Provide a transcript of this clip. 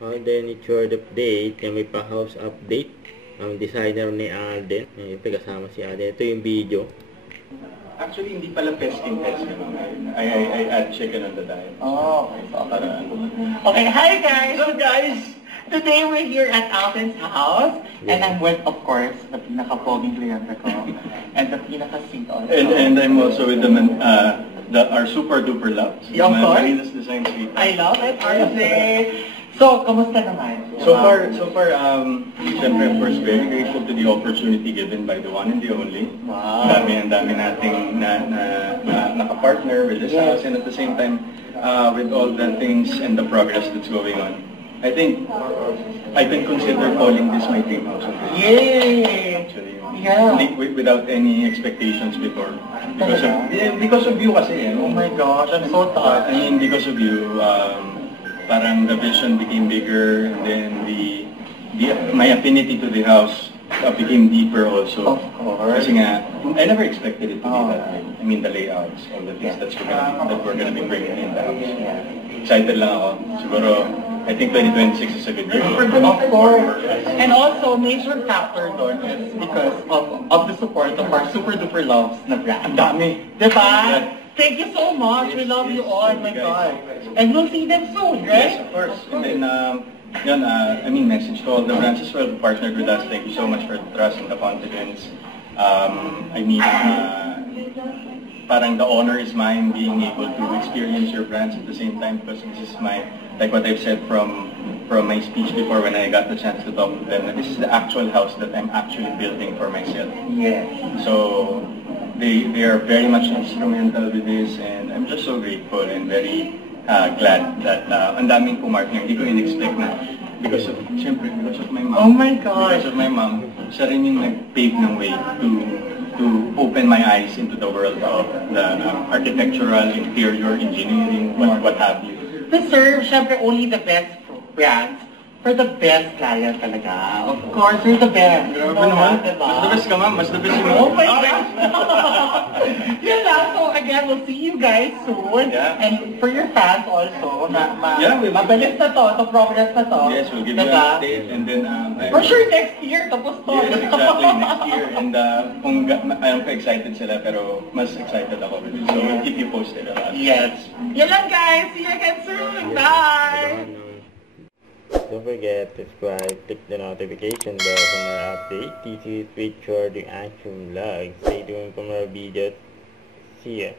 Then i-short update, may pa-house update. Ang designer ni Alden. Ito kasama si Alden. Ito yung video. Actually, hindi pala pesking test. I add chicken on the diet. Oh, okay. Okay, hi guys! So guys, today we're here at Alden's house. And I'm with, of course, the pinaka-poging kliyente ko. And the pinaka-sweet also. And I'm also with our super duper loves. Yeah, of course. Marina's Design Suite. I love it, RJ. So, kamusta naman? So far, syempre, of course, very grateful to the opportunity given by the one and the only. Wow. Ang dami nating naka-partner with this house, and at the same time, with all the things and the progress that's going on. I think I can consider calling this my dream house. Yay! Actually, yeah. Without any expectations before. Because of you kasi. Oh my gosh, I'm so touched. I mean, because of you, parang the vision became bigger, and then my affinity to the house became deeper also. Of course. Kasi nga, I never expected it to be that way. I mean, the layouts, all the things that we're gonna be bringing in the house. Excited lang ako. Siguro, I think 2026 is a good year. Of course. And also, major factor doon is because of the support of our super duper loves na brand. Ang dami. Diba? Yeah. Thank you so much. We love you all. My God. And we'll see them soon, right? Yes, of course. And then, I mean, message to all the brands as well who partnered with us. Thank you so much for the trust and the confidence. I mean, parang the honor is mine being able to experience your brands at the same time, because this is like what I've said from my speech before when I got the chance to talk to them, this is the actual house that I'm actually building for myself. Yes. So, they are very much instrumental with this, and I'm just so grateful and very glad that ang daming pumartner. Hindi ko in-expect na because of my mom. Oh my God. Because of my mom, siya rin yung nag-pave ng way to open my eyes into the world of the architectural, interior, engineering, what have you. To serve, syempre, only the best brands for the best client talaga. Of course, you're the best. Grabe naman. Mas the best ka, ma'am. Mas the best yung Oh my God! Yun lang. So again, we'll see you guys soon. Yeah. And for your fans also, mabilis na to progress na to. Yes, we'll give you an update, and then for sure next year, tapos to. Yes, exactly, next year. And I'm excited sila, pero mas excited ako with it. So we'll keep you posted about it. Yes. Yun lang guys. See you again soon. Bye! Don't forget to subscribe, click the notification bell for more updates. This is Richard, the Action Vlog. Stay tuned for more videos. See ya.